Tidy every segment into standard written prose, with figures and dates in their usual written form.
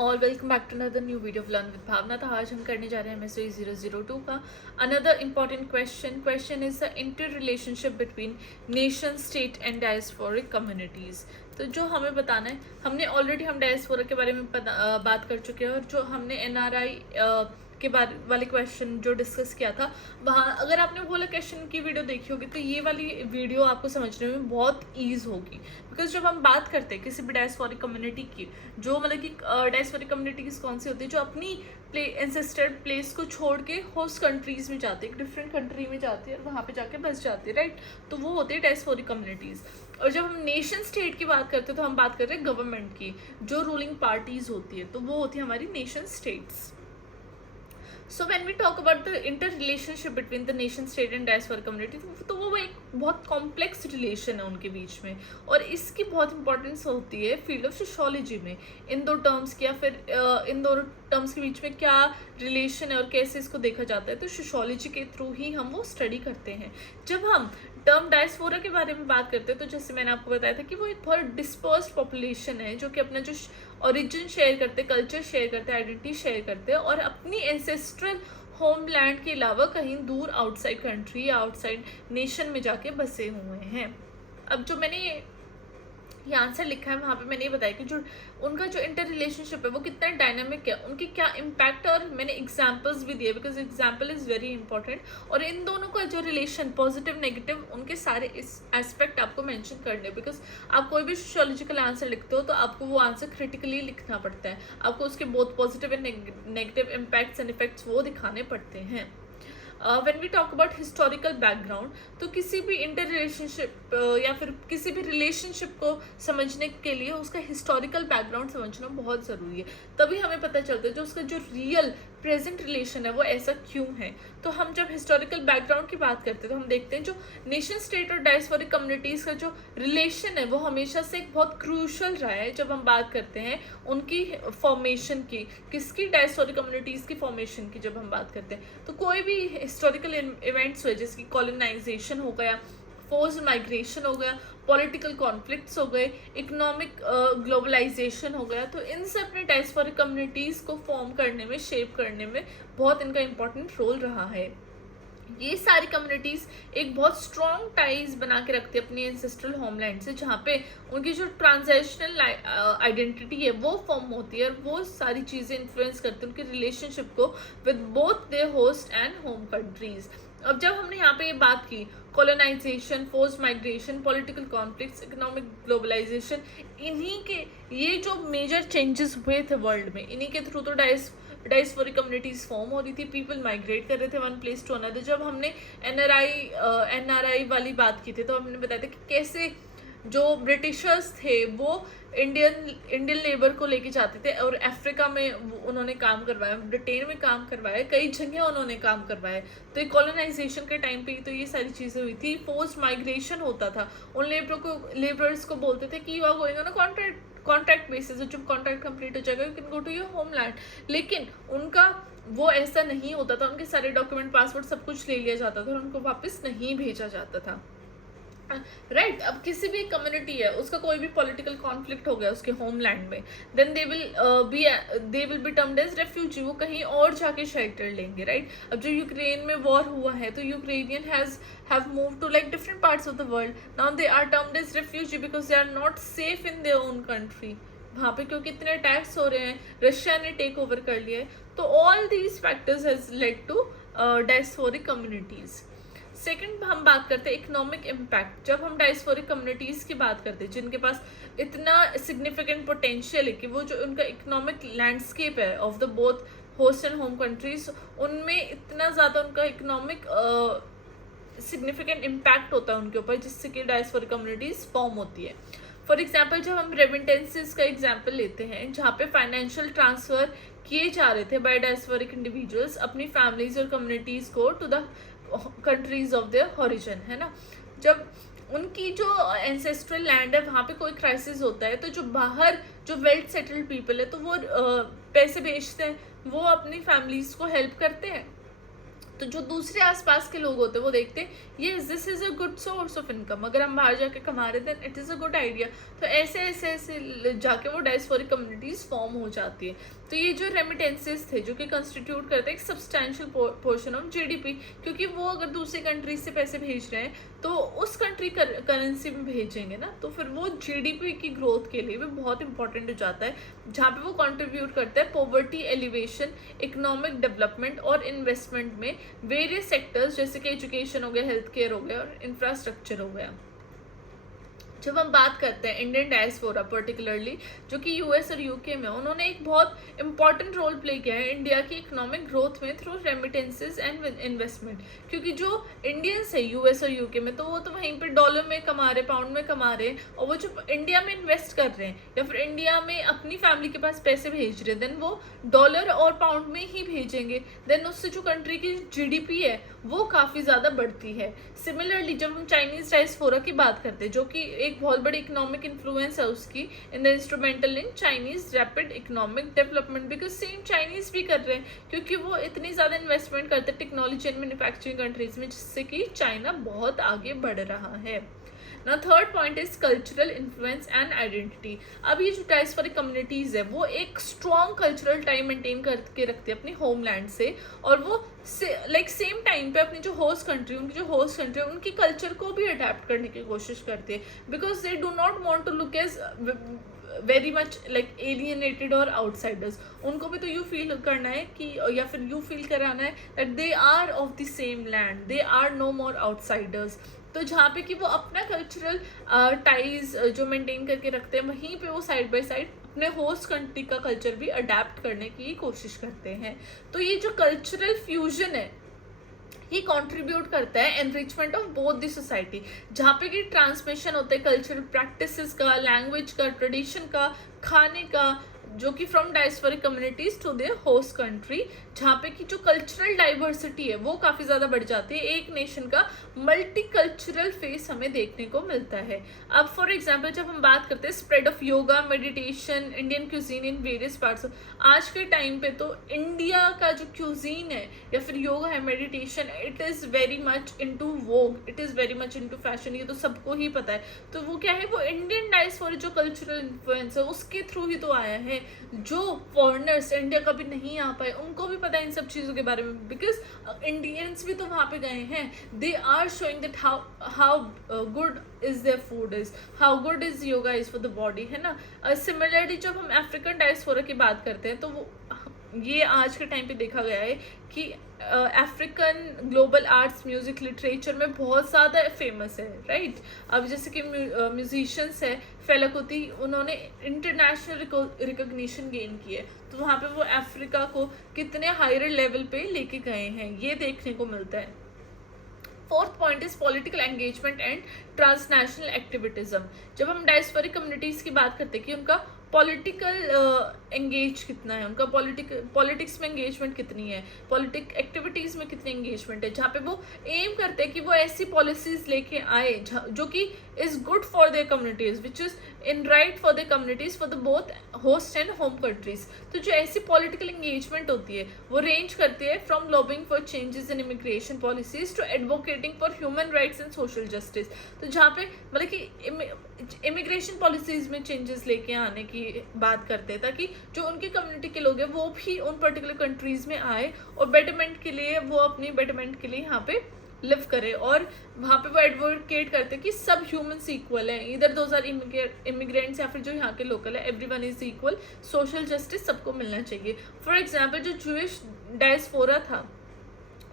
All, welcome back to another new video of learn with Bhavna. तो आज हम करने जा रहे हैं MSOE 002 का another important question is the interrelationship between nation state and diasporic communities. तो जो हमें बताना है, हमने ऑलरेडी हम डायस्पोरा के बारे में बात कर चुके हैं, और जो हमने NRI के बारे वाले क्वेश्चन जो डिस्कस किया था, वहाँ अगर आपने वो वाला क्वेश्चन की वीडियो देखी होगी तो ये वाली वीडियो आपको समझने में बहुत ईज होगी। बिकॉज जब हम बात करते हैं किसी भी डायस्पोरिक कम्युनिटी की, जो मतलब कि डायस्पोरिक कम्युनिटीज कौन सी होती है, जो अपनी एंसेस्टर्ड प्लेस को छोड़ के होस्ट कंट्रीज में जाते हैं, एक डिफरेंट कंट्री में जाती है और वहाँ पे जाके बस जाती है, राइट। तो वो होती है डायस्पोरिक कम्युनिटीज़। और जब हम नेशन स्टेट की बात करते हैं तो हम बात कर रहे हैं गवर्नमेंट की, जो रूलिंग पार्टीज होती है, तो वो होती है हमारी nation states. So when we talk about the interrelationship between the nation state and diaspora community, तो वो एक बहुत कॉम्प्लेक्स रिलेशन है उनके बीच में, और इसकी बहुत इंपॉर्टेंस होती है फील्ड ऑफ सोशियोलॉजी में। इन दो टर्म्स की या फिर इन दो टर्म्स के बीच में क्या रिलेशन है और कैसे इसको देखा जाता है, तो सोशियोलॉजी के थ्रू ही हम वो स्टडी करते हैं। जब हम टर्म डायस्पोरा के बारे में बात करते हैं, तो जैसे मैंने आपको बताया था कि वो एक बहुत डिस्पर्स्ड पॉपुलेशन है, जो कि अपना जो ओरिजिन शेयर करते, कल्चर शेयर करते, आइडेंटिटी शेयर करते हैं, और अपनी एंसेस्ट्रल होमलैंड के अलावा कहीं दूर आउटसाइड कंट्री या आउटसाइड नेशन में जाके बसे हुए हैं। अब जो मैंने ये आंसर लिखा है, वहाँ पे मैंने ये बताया कि जो उनका जो इंटर रिलेशनशिप है वो कितना डायनामिक है, उनके क्या इम्पैक्ट है, और मैंने एग्जांपल्स भी दिए because example is very important. और इन दोनों का जो रिलेशन पॉजिटिव नेगेटिव, उनके सारे इस एस्पेक्ट आपको मेंशन करने, बिकॉज आप कोई भी सोशियोलॉजिकल आंसर लिखते हो तो आपको वो आंसर क्रिटिकली लिखना पड़ता है, आपको उसके बहुत positive and negative impacts and effects वो दिखाने पड़ते हैं। When we talk about historical background, तो किसी भी इंटर रिलेशनशिप या फिर किसी भी रिलेशनशिप को समझने के लिए उसका हिस्टोरिकल बैकग्राउंड समझना बहुत ज़रूरी है। तभी हमें पता चलता है जो उसका जो रियल प्रेजेंट रिलेशन है वो ऐसा क्यों है। तो हम जब हिस्टोरिकल बैकग्राउंड की बात करते हैं तो हम देखते हैं जो नेशन स्टेट और डायस्पोरिक कम्युनिटीज़ का जो रिलेशन है वो हमेशा से एक बहुत क्रूशल रहा है। जब हम बात करते हैं उनकी फॉर्मेशन की, किसकी, डायस्पोरिक कम्युनिटीज़ की फॉर्मेशन की जब हम बात करते हैं, तो कोई भी हिस्टोरिकल इवेंट्स हुए, जैसे कि कॉलोनाइजेशन हो गया, फोर्स्ड माइग्रेशन हो गया, पॉलिटिकल कॉन्फ्लिक्ट्स हो गए, इकोनॉमिक ग्लोबलाइजेशन हो गया, तो इन सब ने डायस्पोरिक कम्युनिटीज़ को फॉर्म करने में, शेप करने में बहुत इनका इम्पोर्टेंट रोल रहा है। ये सारी कम्युनिटीज़ एक बहुत स्ट्रॉन्ग टाइज बना के रखती है अपनी एंसेस्ट्रल होमलैंड से, जहाँ पे उनकी जो ट्रांजेशनल आइडेंटिटी है वो फॉर्म होती है, और वो सारी चीज़ें इन्फ्लुएंस करती हैं उनकी रिलेशनशिप को with both their host and home countries. अब जब हमने यहाँ पे ये बात की colonisation, forced migration, political conflicts, economic globalisation, इन्हीं के ये जो मेजर चेंजेस हुए थे वर्ल्ड में, इन्हीं के थ्रू तो डायस्पोरिक कम्युनिटीज़ फॉर्म हो रही थी, पीपल माइग्रेट कर रहे थे वन प्लेस टू अनदर। जब हमने NRI वाली बात की थी तो हमने बताया था कि कैसे जो ब्रिटिशर्स थे वो इंडियन लेबर को लेके जाते थे, और अफ्रीका में उन्होंने काम करवाया, ब्रिटेन में काम करवाया, कई जगह उन्होंने काम करवाया। तो ये कॉलोनाइजेशन के टाइम पे तो ये सारी चीज़ें हुई थी। फोर्स्ड माइग्रेशन होता था, उन लेबरर्स को बोलते थे कि you are going on a contract basis, जब कॉन्ट्रैक्ट कंप्लीट हो जाएगा you can go to your homeland. लेकिन उनका वो ऐसा नहीं होता था, उनके सारे डॉक्यूमेंट, पासपोर्ट, सब कुछ ले लिया जाता था और उनको वापस नहीं भेजा जाता था, राइट। अब किसी भी कम्युनिटी है, उसका कोई भी पॉलिटिकल कॉन्फ्लिक्ट हो गया उसके होमलैंड में, then they will be termed as refugee, वो कहीं और जाके शेल्टर लेंगे, राइट। अब जो यूक्रेन में वॉर हुआ है तो Ukrainian have moved to like different parts of the world. Now they are termed as refugee because they are not safe in their own country. वहाँ पे क्योंकि इतने अटैक्स हो रहे हैं, रशिया ने टेक ओवर कर लिया है, तो all these factors has led to diasporic communities. Second हम बात करते हैं इकोनॉमिक इम्पैक्ट। जब हम डायस्पोरिक कम्युनिटीज़ की बात करते हैं जिनके पास इतना सिग्निफिकेंट पोटेंशियल है कि वो जो उनका इकोनॉमिक लैंडस्केप है of the both host and home countries, उनमें इतना ज़्यादा उनका इकोनॉमिक सिग्निफिकेंट इम्पैक्ट होता है उनके ऊपर, जिससे कि डायस्पोरिक कम्युनिटीज़ फॉर्म होती है। फॉर एग्जाम्पल जब हम रेमिटेंसेस का एग्जाम्पल लेते हैं, जहाँ पे फाइनेंशियल ट्रांसफ़र किए जा रहे थे बाय डायस्पोरिक इंडिविजुअल्स अपनी फैमिलीज और कम्युनिटीज़ को to the countries of their origin, है ना। जब उनकी जो एंसेस्ट्रल लैंड है वहाँ पे कोई क्राइसिस होता है, तो जो बाहर जो वेल सेटल्ड पीपल है तो वो पैसे भेजते हैं, वो अपनी फैमिलीज़ को हेल्प करते हैं। तो जो दूसरे आसपास के लोग होते हैं वो देखते हैं ये this is a good source of income, अगर हम बाहर जाके कमा रहे then it is a good idea. तो ऐसे ऐसे ऐसे जाके वो डायस्पोरिक कम्युनिटीज़ फॉर्म हो जाती है। तो ये जो रेमिटेंसेस थे जो कि कंस्टिट्यूट करते हैं एक सब्सटैंशियल पोर्शन ऑफ जीडीपी, क्योंकि वो अगर दूसरी कंट्री से पैसे भेज रहे हैं तो उस कंट्री करेंसी में भेजेंगे ना, तो फिर वो जीडीपी की ग्रोथ के लिए भी बहुत इंपॉर्टेंट हो जाता है, जहाँ पे वो कंट्रीब्यूट करता है पॉवर्टी एलिवेशन, इकोनॉमिक डेवलपमेंट और इन्वेस्टमेंट में वेरियस सेक्टर्स जैसे कि एजुकेशन हो गया, हेल्थ केयर हो गया और इंफ्रास्ट्रक्चर हो गया। जब हम बात करते हैं इंडियन डायस्पोरा पर्टिकुलरली जो कि यूएस और यूके में, उन्होंने एक बहुत इंपॉर्टेंट रोल प्ले किया है इंडिया की इकोनॉमिक ग्रोथ में थ्रू रेमिटेंसेस एंड इन्वेस्टमेंट। क्योंकि जो इंडियंस है यूएस और यूके में, तो वो तो वहीं पे डॉलर में कमा रहे, पाउंड में कमा रहे, और वो जो इंडिया में इन्वेस्ट कर रहे हैं या फिर इंडिया में अपनी फैमिली के पास पैसे भेज रहे हैं, देन वो डॉलर और पाउंड में ही भेजेंगे, देन उससे जो कंट्री की जीडीपी है वो काफ़ी ज़्यादा बढ़ती है। सिमिलरली जब हम चाइनीज़ डायस्पोरा की बात करते हैं जो कि एक बहुत बड़ी इकोनॉमिक इन्फ्लुएंस है उसकी in the instrumental in Chinese rapid economic development, because same Chinese भी कर रहे हैं क्योंकि वो इतनी ज़्यादा इन्वेस्टमेंट करते हैं टेक्नोलॉजी एंड मैन्युफैक्चरिंग कंट्रीज में, जिससे कि चाइना बहुत आगे बढ़ रहा है। ना third point is cultural influence and identity. अब ये जो डायस्पोरिक कम्युनिटीज़ है वो एक स्ट्रॉन्ग कल्चरल टाई मेंटेन करके रखती है अपनी होमलैंड से, और वो सेम टाइम पे अपनी जो होस्ट कंट्री उनकी कल्चर को भी अडेप्ट करने की कोशिश करती है, because they do not want to look as very much like alienated और आउटसाइडर्स। उनको भी तो यू फील करना है कि, या फिर यू फील कराना है that they are of the same land, they are no more outsiders. तो जहाँ पे कि वो अपना कल्चरल टाइज जो मेंटेन करके रखते हैं, वहीं पे वो साइड बाय साइड अपने होस्ट कंट्री का कल्चर भी अडेप्ट करने की कोशिश करते हैं। तो ये जो कल्चरल फ्यूजन है ही कंट्रीब्यूट करता है enrichment of both the society, जहाँ पे कि ट्रांसमिशन होता है कल्चरल प्रैक्टिसेस का, लैंग्वेज का, ट्रेडिशन का, खाने का, जो कि from diasporic communities to their host country, जहाँ पे कि जो कल्चरल डाइवर्सिटी है वो काफ़ी ज़्यादा बढ़ जाती है। एक नेशन का मल्टी कल्चरल फेस हमें देखने को मिलता है। अब फॉर एग्जांपल जब हम बात करते हैं spread of yoga, meditation, Indian cuisine in various parts of, आज के टाइम पे तो इंडिया का जो क्यूजीन है या फिर योगा है, meditation, it is very much into Vogue, it is very much into fashion, ये तो सबको ही पता है। तो वो क्या है, वो इंडियन डायस्पोरा जो कल्चरल इन्फ्लुएंस है उसके थ्रू ही तो आया है। जो फॉरेनर्स इंडिया कभी नहीं आ पाए उनको भी पता है इन सब चीज़ों के बारे में, बिकॉज इंडियंस भी तो वहाँ पे गए हैं। They are showing that how good is their food is, how good is yoga is for the body, है ना। सिमिलरली जब हम अफ्रीकन डायस्पोरा की बात करते हैं तो वो ये आज के टाइम पे देखा गया है कि African global arts, music, literature में बहुत ज़्यादा फेमस है, राइट। अब जैसे कि म्यूजिशियंस है फैला कुती, उन्होंने इंटरनेशनल रिकॉग्निशन गेन की है, तो वहाँ पे वो अफ्रीका को कितने हायर लेवल पे लेके गए हैं ये देखने को मिलता है। Fourth point is political engagement and transnational activism. जब हम डायस्पोरिक कम्युनिटीज़ की बात करते हैं कि उनका पॉलिटिकल एंगेज कितना है, उनका पॉलिटिक्स में एंगेजमेंट कितनी है, पॉलिटिक एक्टिविटीज़ में कितनी एंगेजमेंट है, जहाँ पे वो एम करते हैं कि वो ऐसी पॉलिसीज़ लेके आए जो कि is good for their communities, which is in right for their communities for the both host and home countries. तो जो ऐसी पॉलिटिकल एंगेजमेंट होती है वो रेंज करती है from lobbying for changes in immigration policies to advocating for human rights and social justice. तो जहाँ पे मतलब कि इमिग्रेशन पॉलिसीज में चेंजेस लेके आने की बात करते हैं ताकि जो उनकी कम्युनिटी के लोग हैं वो भी उन पर्टिकुलर कंट्रीज़ में आए और बेटरमेंट के लिए, वो अपनी बेटरमेंट के लिए यहाँ पे लिव करे, और वहाँ पे वो एडवोकेट करते हैं कि सब ह्यूमन्स इक्वल हैं, इधर दोज आर इमिग्रेंट्स या फिर जो यहाँ के लोकल है, everyone is equal, social justice सबको मिलना चाहिए। फॉर एग्जांपल जो जूइश डायस्पोरा था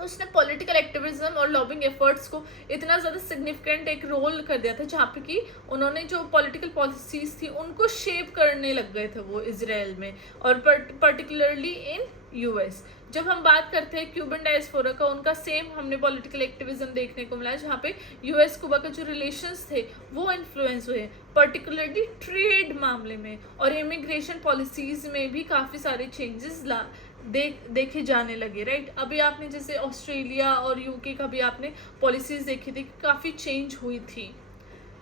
उसने पॉलिटिकल एक्टिविज्म और लॉबिंग एफर्ट्स को इतना ज़्यादा सिग्निफिकेंट एक रोल कर दिया था, जहाँ पे कि उन्होंने जो पॉलिटिकल पॉलिसीज थी उनको शेप करने लग गए थे वो इजराइल में और पर्टिकुलरली इन यूएस। जब हम बात करते हैं क्यूबन डायस्पोरा का, उनका सेम हमने पॉलिटिकल एक्टिविज्म देखने को मिला, जहाँ पे यूएस कुबा के जो रिलेशंस थे वो इन्फ्लुएंस हुए पर्टिकुलरली ट्रेड मामले में, और इमिग्रेशन पॉलिसीज़ में भी काफ़ी सारे चेंजेस देखे जाने लगे, राइट। अभी आपने जैसे ऑस्ट्रेलिया और यूके का भी आपने पॉलिसीज़ देखी थी, काफ़ी चेंज हुई थी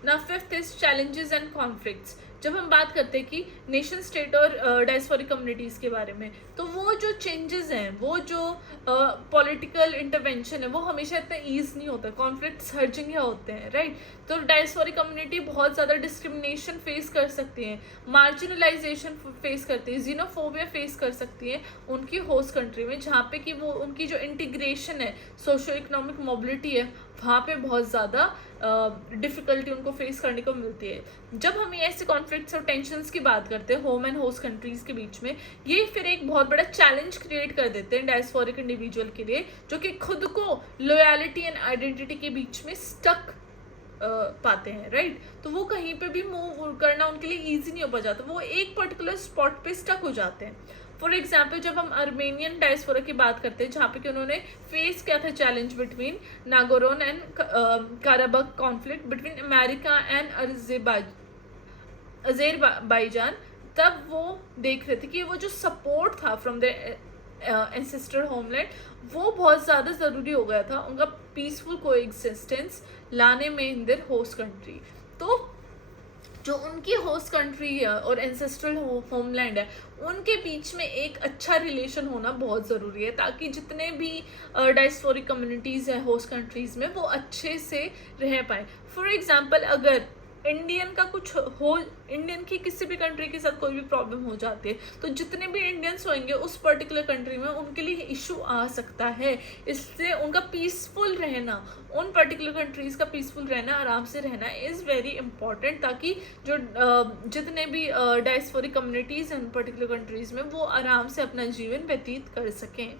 ना। Fifth is challenges and conflicts. जब हम बात करते हैं कि नेशन स्टेट और डायस्पोरिक कम्युनिटीज़ के बारे में, तो वो जो चेंजेस हैं, वो जो पॉलिटिकल इंटरवेंशन है, वो हमेशा इतना ईज नहीं होता, कॉन्फ्लिक्ट्स हर जगह होते हैं, राइट। तो डायस्पोरिक कम्युनिटी बहुत ज़्यादा डिस्क्रिमिनेशन फेस कर सकती है, मार्जिनलाइजेशन फेस करती है, जीनोफोबिया फेस कर सकती है उनकी होस्ट कंट्री में, जहाँ पे कि वो उनकी जो इंटीग्रेशन है, सोशो इकोनॉमिक मोबिलिटी है, वहाँ पे बहुत ज़्यादा डिफ़िकल्टी उनको फेस करने को मिलती है। जब हम ये ऐसे कॉन्फ्लिक्ट्स और टेंशन्स की बात करते हैं होम एंड होस्ट कंट्रीज़ के बीच में, ये फिर एक बहुत बड़ा चैलेंज क्रिएट कर देते हैं डायस्पोरिक इंडिविजुअल के लिए, जो कि खुद को लॉयल्टी एंड आइडेंटिटी के बीच में स्टक पाते हैं, राइट। तो वो कहीं पे भी मूव करना उनके लिए ईजी नहीं हो पा जाता, वो एक पर्टिकुलर स्पॉट पे स्टक हो जाते हैं। फॉर एग्जाम्पल, जब हम अर्मेनियन डायस्पोरा की बात करते हैं, जहाँ पे कि उन्होंने फेस किया था challenge between Nagorno and Karabakh conflict between America and Azerbaijan, तब वो देख रहे थे कि वो जो सपोर्ट था फ्रॉम द एंसेस्टर होमलैंड, वो बहुत ज़्यादा ज़रूरी हो गया था उनका पीसफुल कोएग्जिस्टेंस लाने में इन देयर होस्ट कंट्री। तो जो उनकी होस्ट कंट्री है और एंसेस्ट्रल होमलैंड है, उनके बीच में एक अच्छा रिलेशन होना बहुत ज़रूरी है, ताकि जितने भी डायस्पोरिक कम्युनिटीज़ हैं होस्ट कंट्रीज़ में, वो अच्छे से रह पाए। फॉर एग्जांपल, अगर इंडियन का कुछ हो, इंडियन की किसी भी कंट्री के साथ कोई भी प्रॉब्लम हो जाती है, तो जितने भी इंडियंस होंगे उस पर्टिकुलर कंट्री में, उनके लिए इशू आ सकता है। इससे उनका पीसफुल रहना, उन पर्टिकुलर कंट्रीज़ का पीसफुल रहना, आराम से रहना इज़ वेरी इंपॉर्टेंट, ताकि जो जितने भी डायस्पोरिक कम्युनिटीज़ हैं उन पर्टिकुलर कंट्रीज़ में, वो आराम से अपना जीवन व्यतीत कर सकें।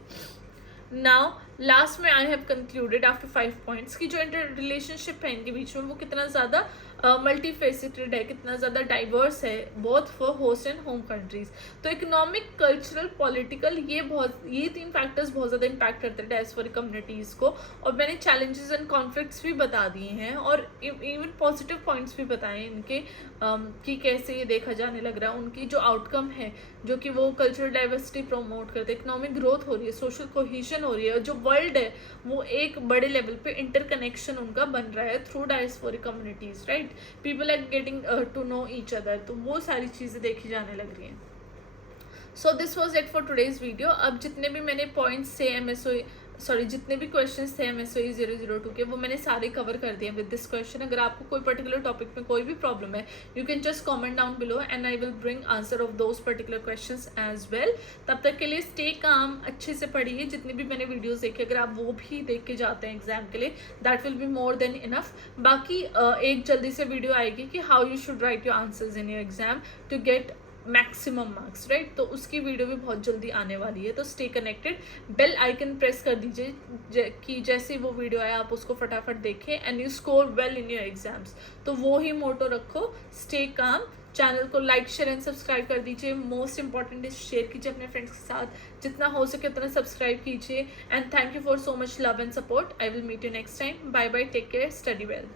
नाउ लास्ट में I have concluded after 5 points कि जो इंटर रिलेशनशिप है इनके बीच में, वो कितना ज़्यादा मल्टी फेसिटेड है, कितना ज़्यादा डाइवर्स है, both for host and home countries. तो इकोनॉमिक, कल्चरल, पॉलिटिकल, ये 3 फैक्टर्स बहुत ज़्यादा इम्पैक्ट करते हैं डायस्पोरिक कम्युनिटीज़ को। और मैंने चैलेंजेस एंड कॉन्फ्लिक्ट्स भी बता दिए हैं, और इवन पॉजिटिव पॉइंट्स भी बताए इनके, कि कैसे ये देखा जाने लग रहा है, उनकी जो आउटकम है, जो कि वो कल्चरल डाइवर्सिटी प्रमोट करते हैं, इकोनॉमिक ग्रोथ हो रही है, सोशल कोहेजन हो रही है, और जो वर्ल्ड है वो एक बड़े लेवल पे इंटरकनेक्शन उनका बन रहा है through diasporic communities, right. People are getting to know each other, तो वो सारी चीज़ें देखी जाने लग रही हैं। So this was it for today's video. अब जितने भी मैंने पॉइंट्स थे जितने भी क्वेश्चंस थे MSOE 002 के, वो मैंने सारे कवर कर दिए विद दिस क्वेश्चन। अगर आपको कोई पर्टिकुलर टॉपिक में कोई भी प्रॉब्लम है, you can just comment down below and I will bring answer of those particular questions as well. तब तक के लिए स्टे काम, अच्छे से पढ़िए, जितने भी मैंने वीडियोस देखे अगर आप वो भी देख के जाते हैं एग्जाम के लिए, that will be more than enough. बाकी एक जल्दी से वीडियो आएगी कि how you should write your answers in your exam to get maximum marks, right. तो उसकी वीडियो भी बहुत जल्दी आने वाली है, तो stay connected. Bell icon press कर दीजिए कि जैसे वो वीडियो आए आप उसको फटाफट देखें and you score well in your exams. तो वो ही मोटो रखो, स्टे काम। चैनल को लाइक, शेयर एंड सब्सक्राइब कर दीजिए। मोस्ट इंपॉर्टेंट इज शेयर कीजिए अपने फ्रेंड्स के साथ, जितना हो सके उतना सब्सक्राइब कीजिए। And thank you for so much love and support. I will meet you next time. Bye bye, take care, study well.